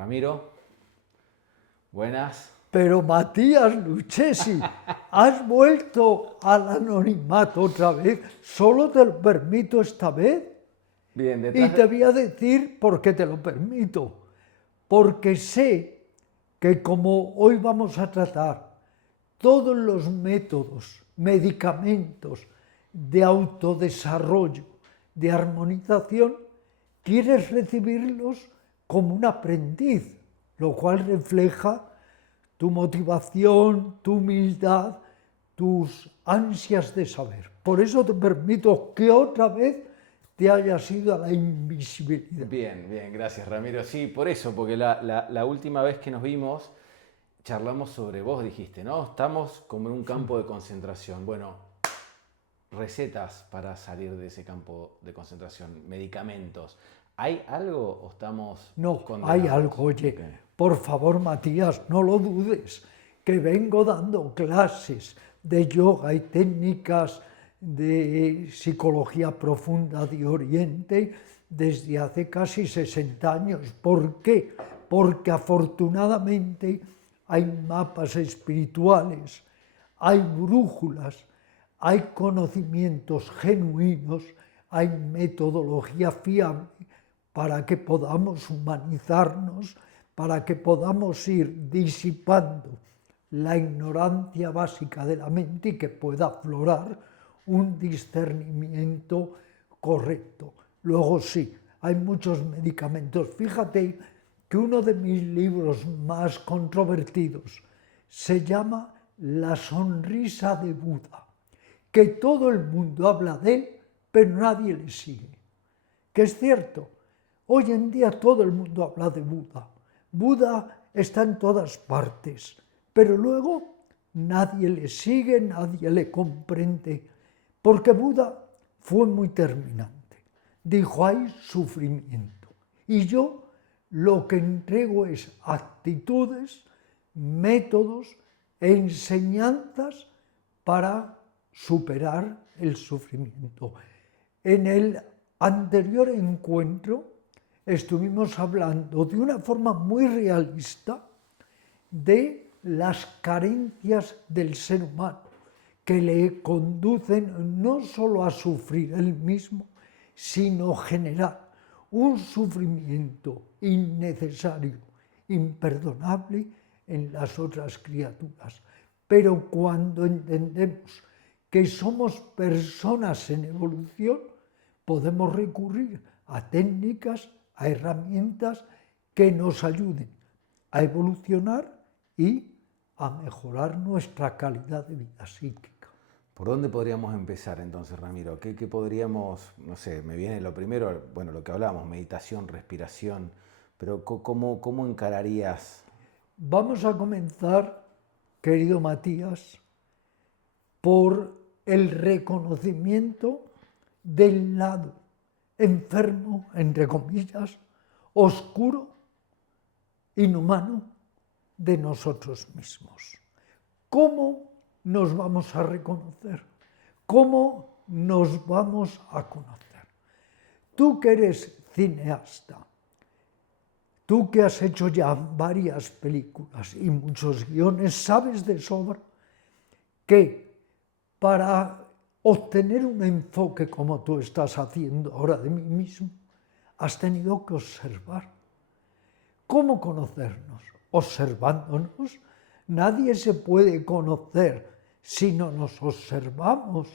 Ramiro, buenas. Pero Matías Lucchesi, has vuelto al anonimato otra vez, solo te lo permito esta vez. Bien, Y te voy a decir por qué te lo permito. Porque sé que como hoy vamos a tratar todos los métodos, medicamentos de autodesarrollo, de armonización, quieres recibirlos como un aprendiz, lo cual refleja tu motivación, tu humildad, tus ansias de saber. Por eso te permito que otra vez te hayas ido a la invisibilidad. Bien, bien, gracias Ramiro. Sí, por eso, porque la última vez que nos vimos charlamos sobre vos, dijiste, ¿no? Estamos como en un campo de concentración. Bueno, recetas para salir de ese campo de concentración, medicamentos. ¿Hay algo o estamos No, condenados? hay algo, oye. Okay. Por favor, Matías, no lo dudes, que vengo dando clases de yoga y técnicas de psicología profunda de Oriente desde hace casi 60 años. ¿Por qué? Porque afortunadamente hay mapas espirituales, hay brújulas, hay conocimientos genuinos, hay metodología fiable para que podamos humanizarnos, para que podamos ir disipando la ignorancia básica de la mente y que pueda aflorar un discernimiento correcto. Luego sí, hay muchos medicamentos. Fíjate que uno de mis libros más controvertidos se llama La sonrisa de Buda, que todo el mundo habla de él, pero nadie le sigue. Que es cierto, hoy en día todo el mundo habla de Buda. Buda está en todas partes, pero luego nadie le sigue, nadie le comprende, porque Buda fue muy terminante. Dijo, hay sufrimiento. Y yo lo que entrego es actitudes, métodos, enseñanzas para superar el sufrimiento. En el anterior encuentro estuvimos hablando de una forma muy realista de las carencias del ser humano que le conducen no solo a sufrir él mismo, sino generar un sufrimiento innecesario, imperdonable en las otras criaturas. Pero cuando entendemos que somos personas en evolución, podemos recurrir a técnicas, a herramientas que nos ayuden a evolucionar y a mejorar nuestra calidad de vida psíquica. ¿Por dónde podríamos empezar entonces, Ramiro? ¿Qué podríamos, no sé, me viene lo primero, bueno, lo que hablábamos, meditación, respiración, pero ¿cómo encararías? Vamos a comenzar, querido Matías, por el reconocimiento del lado enfermo, entre comillas, oscuro, inhumano de nosotros mismos. ¿Cómo nos vamos a reconocer? ¿Cómo nos vamos a conocer? Tú que eres cineasta, tú que has hecho ya varias películas y muchos guiones, sabes de sobra que para obtener un enfoque como tú estás haciendo ahora de mí mismo, has tenido que observar. ¿Cómo conocernos? Observándonos. Nadie se puede conocer si no nos observamos.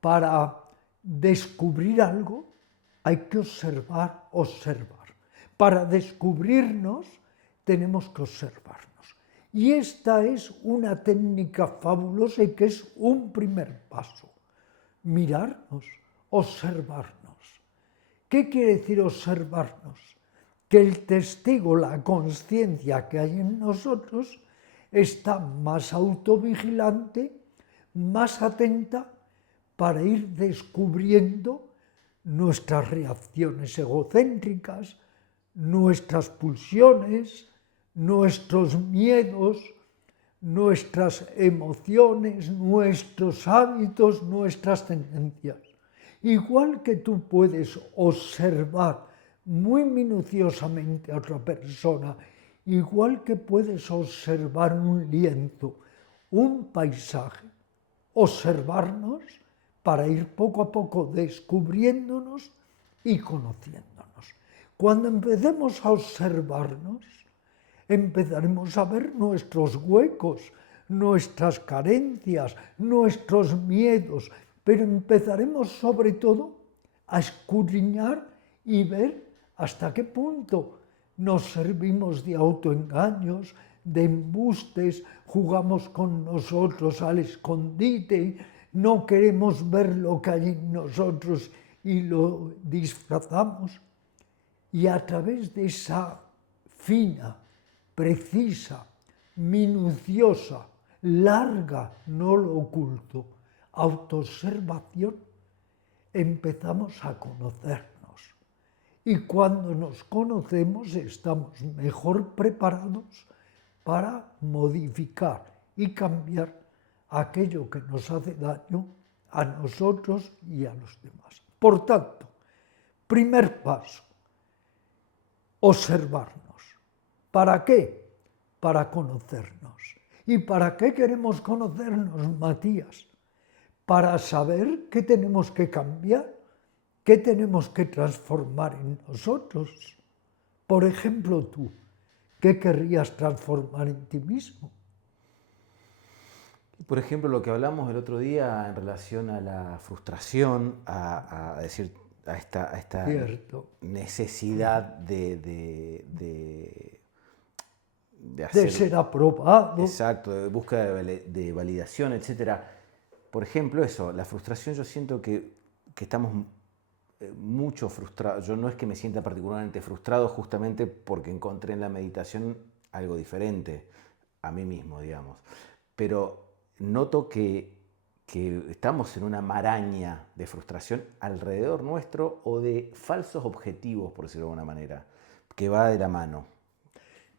Para descubrir algo hay que observar, observar. Para descubrirnos tenemos que observarnos. Y esta es una técnica fabulosa y que es un primer paso. Mirarnos, observarnos. ¿Qué quiere decir observarnos? Que el testigo, la conciencia que hay en nosotros, está más autovigilante, más atenta para ir descubriendo nuestras reacciones egocéntricas, nuestras pulsiones, nuestros miedos, nuestras emociones, nuestros hábitos, nuestras tendencias. Igual que tú puedes observar muy minuciosamente a otra persona, igual que puedes observar un lienzo, un paisaje, observarnos para ir poco a poco descubriéndonos y conociéndonos. Cuando empecemos a observarnos, empezaremos a ver nuestros huecos, nuestras carencias, nuestros miedos, pero empezaremos sobre todo a escudriñar y ver hasta qué punto nos servimos de autoengaños, de embustes, jugamos con nosotros al escondite, no queremos ver lo que hay en nosotros y lo disfrazamos. Y a través de esa fina, precisa, minuciosa, larga, no lo oculto, autoobservación, empezamos a conocernos. Y cuando nos conocemos estamos mejor preparados para modificar y cambiar aquello que nos hace daño a nosotros y a los demás. Por tanto, primer paso, observarnos. ¿Para qué? Para conocernos. ¿Y para qué queremos conocernos, Matías? Para saber qué tenemos que cambiar, qué tenemos que transformar en nosotros. Por ejemplo, tú, ¿qué querrías transformar en ti mismo? Por ejemplo, lo que hablamos el otro día en relación a la frustración, a esta Cierto. necesidad de hacer, De ser aprobado. exacto, de búsqueda de validación, etc. Por ejemplo, eso, la frustración, yo siento que estamos mucho frustrados. Yo no es que me sienta particularmente frustrado justamente porque encontré en la meditación algo diferente a mí mismo, digamos. Pero noto que estamos en una maraña de frustración alrededor nuestro o de falsos objetivos, por decirlo de alguna manera, que va de la mano.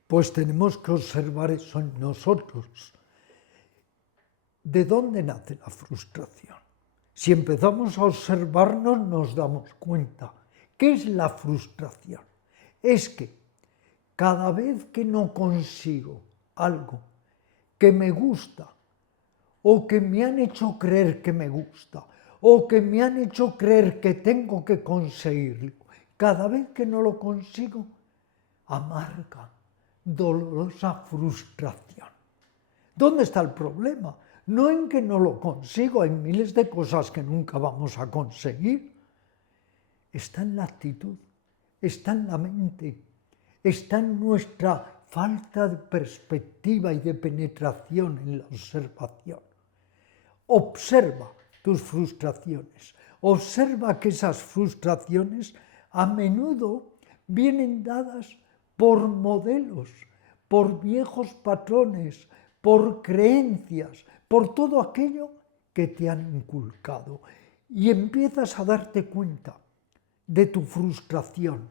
Pues tenemos que observar eso en nosotros. ¿De dónde nace la frustración? Si empezamos a observarnos nos damos cuenta. ¿Qué es la frustración? Es que cada vez que no consigo algo que me gusta, o que me han hecho creer que me gusta, o que me han hecho creer que tengo que conseguirlo, cada vez que no lo consigo, amarga, dolorosa frustración. ¿Dónde está el problema? No en que no lo consigo, hay miles de cosas que nunca vamos a conseguir. Está en la actitud, está en la mente, está en nuestra falta de perspectiva y de penetración en la observación. Observa tus frustraciones, observa que esas frustraciones a menudo vienen dadas por modelos, por viejos patrones, por creencias, por todo aquello que te han inculcado. Y empiezas a darte cuenta de tu frustración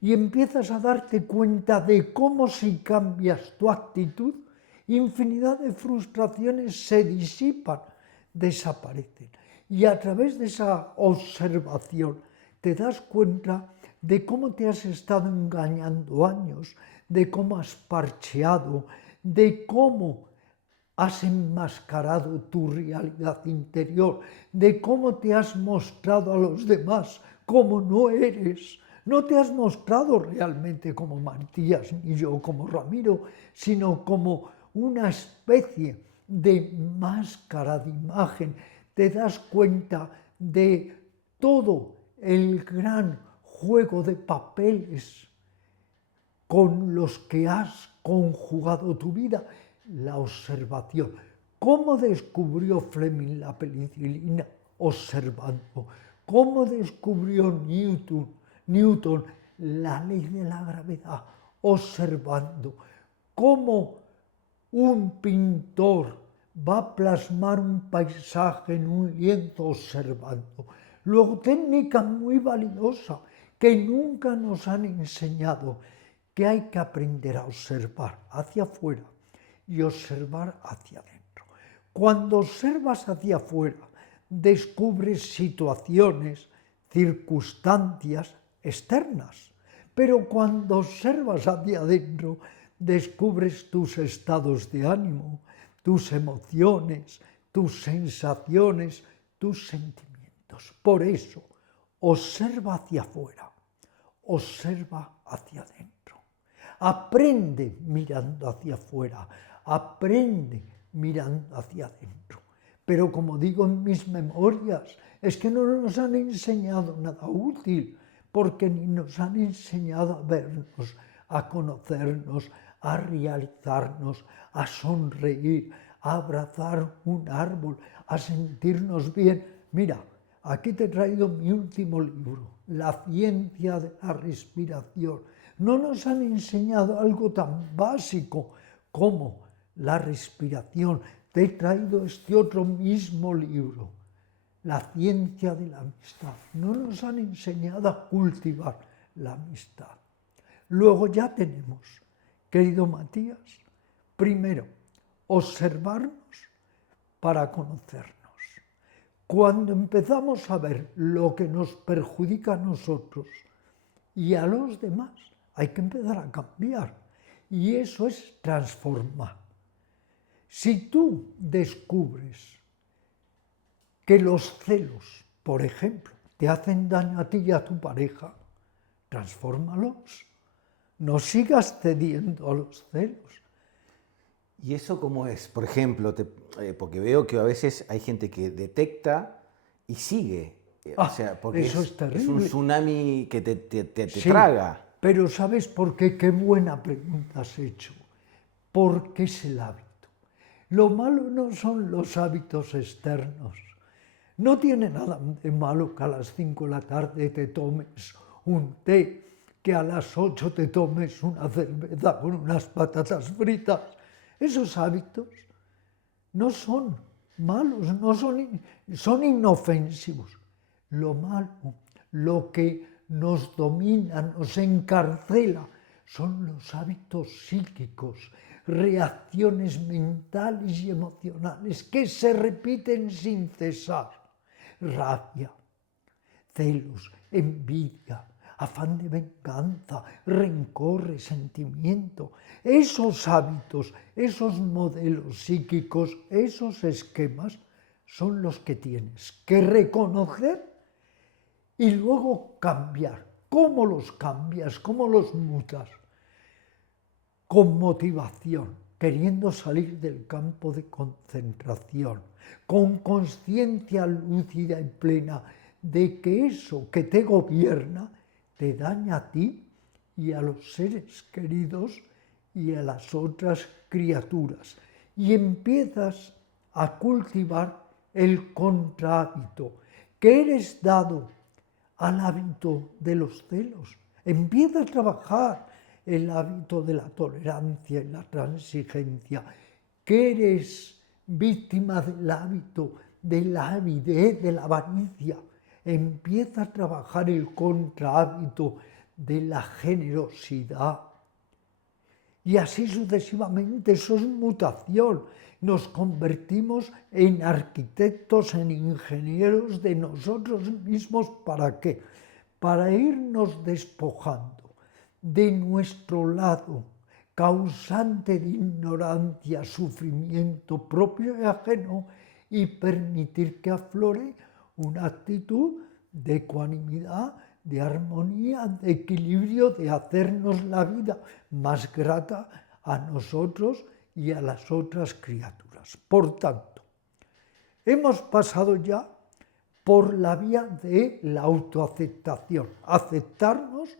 y empiezas a darte cuenta de cómo si cambias tu actitud, infinidad de frustraciones se disipan, desaparecen. Y a través de esa observación te das cuenta de cómo te has estado engañando años, de cómo has parcheado, de cómo has enmascarado tu realidad interior, de cómo te has mostrado a los demás como no eres. No te has mostrado realmente como Matías ni yo como Ramiro, sino como una especie de máscara de imagen. Te das cuenta de todo el gran juego de papeles con los que has conjugado tu vida. La observación. ¿Cómo descubrió Fleming la penicilina? Observando. ¿Cómo descubrió Newton la ley de la gravedad? Observando. ¿Cómo un pintor va a plasmar un paisaje en un lienzo? Observando. Luego, técnica muy valiosa que nunca nos han enseñado, que hay que aprender a observar hacia afuera y observar hacia adentro. Cuando observas hacia afuera, descubres situaciones, circunstancias externas. Pero cuando observas hacia adentro, descubres tus estados de ánimo, tus emociones, tus sensaciones, tus sentimientos. Por eso, observa hacia afuera, observa hacia adentro. Aprende mirando hacia afuera, aprende mirando hacia adentro. Pero como digo en mis memorias, es que no nos han enseñado nada útil, porque ni nos han enseñado a vernos, a conocernos, a realizarnos, a sonreír, a abrazar un árbol, a sentirnos bien. Mira, aquí te he traído mi último libro, La ciencia de la respiración. No nos han enseñado algo tan básico como la respiración. Te he traído este otro mismo libro, La ciencia de la amistad. No nos han enseñado a cultivar la amistad. Luego ya tenemos, querido Matías, primero, observarnos para conocernos. Cuando empezamos a ver lo que nos perjudica a nosotros y a los demás, hay que empezar a cambiar. Y eso es transformar. Si tú descubres que los celos, por ejemplo, te hacen daño a ti y a tu pareja, transfórmalos. No sigas cediendo a los celos. ¿Y eso cómo es? Por ejemplo, porque veo que a veces hay gente que detecta y sigue. O sea, porque eso es terrible. Es un tsunami que te Sí, traga. Pero ¿sabes por qué? Qué buena pregunta has hecho. Porque es el hábito. Lo malo no son los hábitos externos. No tiene nada de malo que a las 5 de la tarde te tomes un té, que a las 8 te tomes una cerveza con unas patatas fritas. Esos hábitos no son malos, son inofensivos. Lo malo, lo que nos domina, nos encarcela, son los hábitos psíquicos, reacciones mentales y emocionales que se repiten sin cesar. Rabia, celos, envidia, afán de venganza, rencor, resentimiento. Esos hábitos, esos modelos psíquicos, esos esquemas son los que tienes que reconocer y luego cambiar. ¿Cómo los cambias? ¿Cómo los mutas? Con motivación, queriendo salir del campo de concentración, con conciencia lúcida y plena de que eso que te gobierna te daña a ti y a los seres queridos y a las otras criaturas. Y empiezas a cultivar el contrahábito, que eres dado al hábito de los celos. Empieza a trabajar el hábito de la tolerancia y la transigencia, que eres víctima del hábito de la avidez, de la avaricia. Empieza a trabajar el contrahábito de la generosidad. Y así sucesivamente, eso es mutación. Nos convertimos en arquitectos, en ingenieros de nosotros mismos. ¿Para qué? Para irnos despojando de nuestro lado causante de ignorancia, sufrimiento propio y ajeno, y permitir que aflore una actitud de ecuanimidad, de armonía, de equilibrio, de hacernos la vida más grata a nosotros y a las otras criaturas. Por tanto, hemos pasado ya por la vía de la autoaceptación, aceptarnos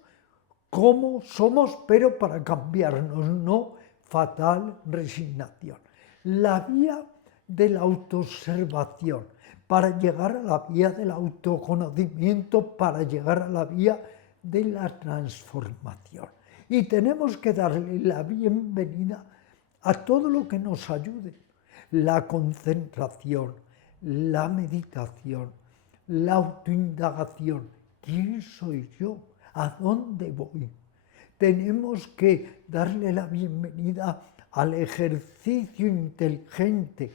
como somos, pero para cambiarnos, no fatal resignación. La vía de la autoobservación, para llegar a la vía del autoconocimiento, para llegar a la vía de la transformación. Y tenemos que darle la bienvenida a todo lo que nos ayude. La concentración, la meditación, la autoindagación. ¿Quién soy yo? ¿A dónde voy? Tenemos que darle la bienvenida al ejercicio inteligente,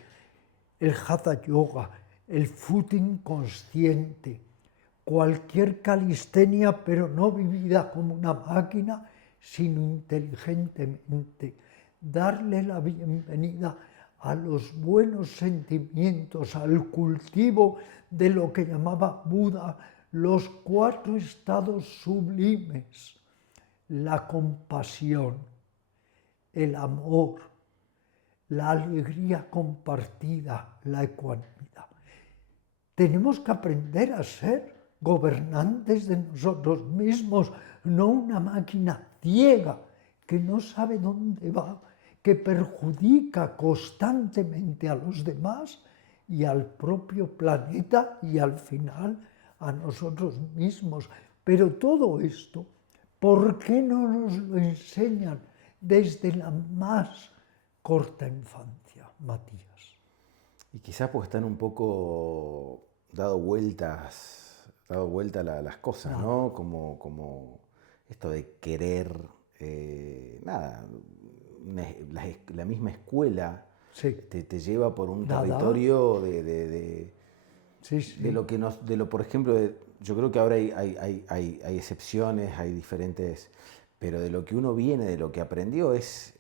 el Hatha Yoga, el footing consciente, cualquier calistenia, pero no vivida como una máquina, sino inteligentemente. Darle la bienvenida a los buenos sentimientos, al cultivo de lo que llamaba Buda los 4 estados sublimes: la compasión, el amor, la alegría compartida, la ecuanimidad. Tenemos que aprender a ser gobernantes de nosotros mismos, no una máquina ciega que no sabe dónde va, que perjudica constantemente a los demás y al propio planeta y al final a nosotros mismos. Pero todo esto, ¿por qué no nos lo enseñan desde la más corta infancia, Matías? Y quizás porque están un poco dado vuelta las cosas, ¿no? Como esto de querer, nada, la misma escuela Sí. te lleva por un Nada. territorio Sí, sí. por ejemplo, yo creo que ahora hay excepciones, hay diferentes, pero de lo que uno viene, de lo que aprendió es,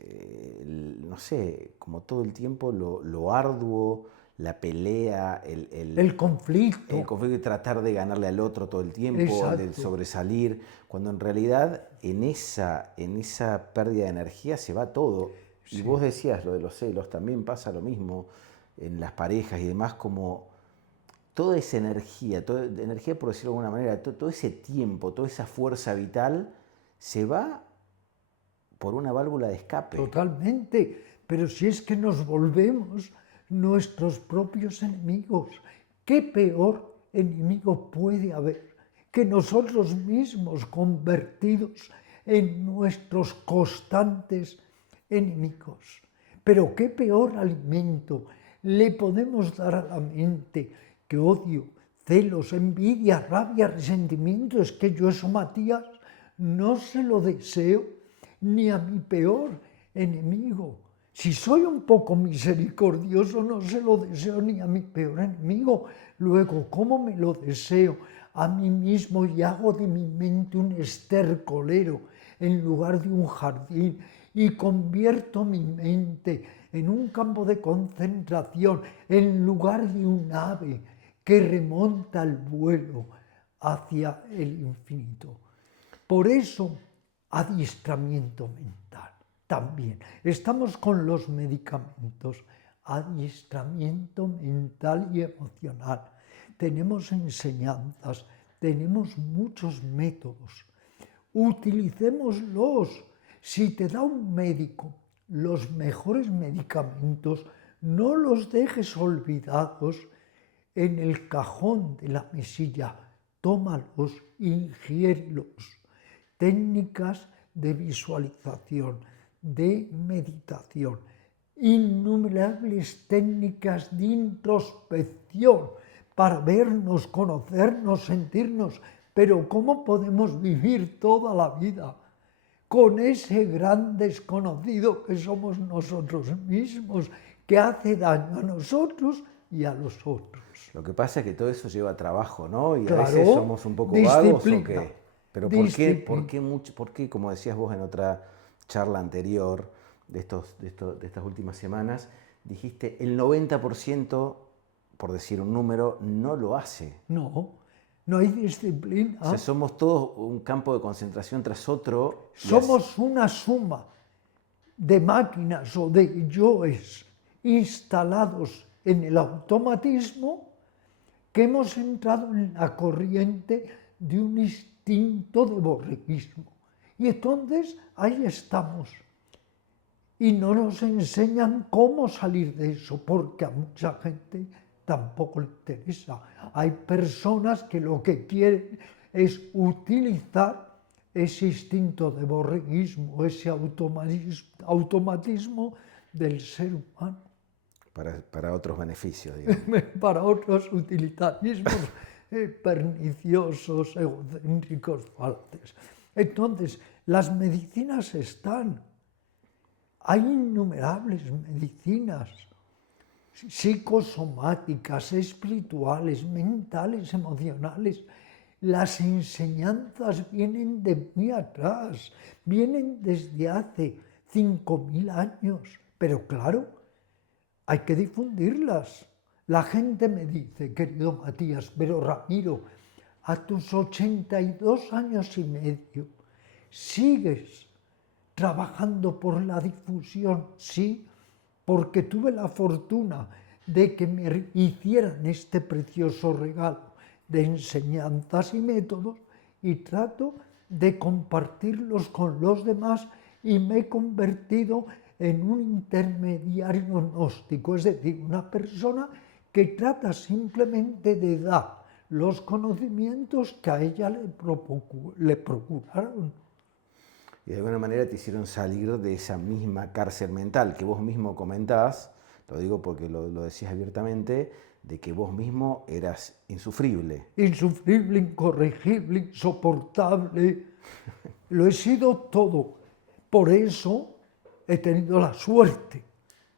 no sé, como todo el tiempo lo arduo, la pelea, El conflicto. el conflicto y tratar de ganarle al otro todo el tiempo, de Exacto. sobresalir, cuando en realidad en esa pérdida de energía se va todo. Y vos decías lo de los celos, también pasa lo mismo en las parejas y demás, como toda esa energía, energía por decirlo de alguna manera, todo ese tiempo, toda esa fuerza vital se va por una válvula de escape. Totalmente. Pero si es que nos volvemos nuestros propios enemigos, ¿qué peor enemigo puede haber que nosotros mismos convertidos en nuestros constantes enemigos? Pero qué peor alimento le podemos dar a la mente que odio, celos, envidia, rabia, resentimiento. Es que yo eso, Matías, no se lo deseo ni a mi peor enemigo. Si soy un poco misericordioso, no se lo deseo ni a mi peor enemigo. Luego, ¿cómo me lo deseo a mí mismo y hago de mi mente un estercolero en lugar de un jardín y convierto mi mente en un campo de concentración en lugar de un ave que remonta el vuelo hacia el infinito? Por eso, adiestramiento mental también. Estamos con los medicamentos, adiestramiento mental y emocional. Tenemos enseñanzas, tenemos muchos métodos. Utilicémoslos. Si te da un médico los mejores medicamentos, no los dejes olvidados en el cajón de la mesilla. Tómalos, ingiérelos. Técnicas de visualización, de meditación, innumerables técnicas de introspección para vernos, conocernos, sentirnos. Pero ¿cómo podemos vivir toda la vida con ese gran desconocido que somos nosotros mismos, que hace daño a nosotros y a los otros? Lo que pasa es que todo eso lleva trabajo, ¿no? Y Claro, a veces somos un poco vagos o qué. Pero ¿por qué, como decías vos en otra charla anterior de estas últimas semanas, dijiste el 90%, por decir un número, no lo hace? No hay disciplina. O sea, somos todos un campo de concentración tras otro. Somos una suma de máquinas o de yoes instalados en el automatismo que hemos entrado en la corriente de un instinto de borreguismo. Y entonces ahí estamos. Y no nos enseñan cómo salir de eso, porque a mucha gente tampoco le interesa. Hay personas que lo que quieren es utilizar ese instinto de borreguismo, ese automatismo del ser humano. Para otros beneficios, digamos. Para otros utilitarismos perniciosos, egocéntricos, falaces. Entonces, las medicinas están. Hay innumerables medicinas psicosomáticas, espirituales, mentales, emocionales. Las enseñanzas vienen de muy atrás, vienen desde hace 5.000 años, pero claro, hay que difundirlas. La gente me dice, querido Matías, pero Ramiro, a tus 82 años y medio, ¿sigues trabajando por la difusión? Sí, porque tuve la fortuna de que me hicieran este precioso regalo de enseñanzas y métodos y trato de compartirlos con los demás y me he convertido en un intermediario gnóstico, es decir, una persona que trata simplemente de dar los conocimientos que a ella le procuraron. Y de alguna manera te hicieron salir de esa misma cárcel mental que vos mismo comentás, lo digo porque lo decías abiertamente, de que vos mismo eras insufrible. Insufrible, incorregible, insoportable. Lo he sido todo. Por eso he tenido la suerte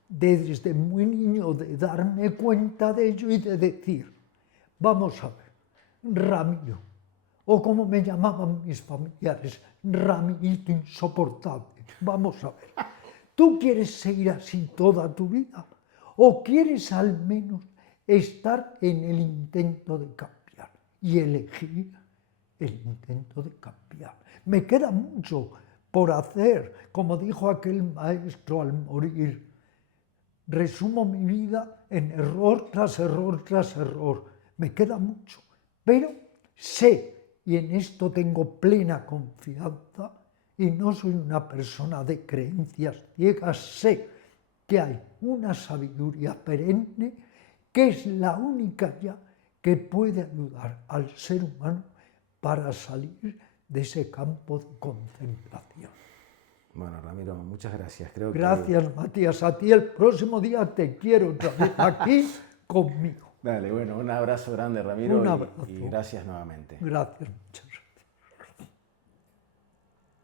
de desde muy niño de darme cuenta de ello y de decir, vamos a ver, Ramiro, o como me llamaban mis familiares, Ramirito insoportable, vamos a ver, ¿tú quieres seguir así toda tu vida? ¿O quieres al menos estar en el intento de cambiar? Y elegir el intento de cambiar. Me queda mucho por hacer, como dijo aquel maestro al morir. Resumo mi vida en error tras error tras error. Me queda mucho, pero sé, y en esto tengo plena confianza, y no soy una persona de creencias ciegas, sé que hay una sabiduría perenne que es la única ya que puede ayudar al ser humano para salir de ese campo de contemplación. Bueno, Ramiro, muchas gracias. Gracias, Matías. A ti el próximo día te quiero otra vez aquí conmigo. Dale, bueno, un abrazo grande, Ramiro, Un abrazo. y gracias nuevamente. Gracias, muchas gracias.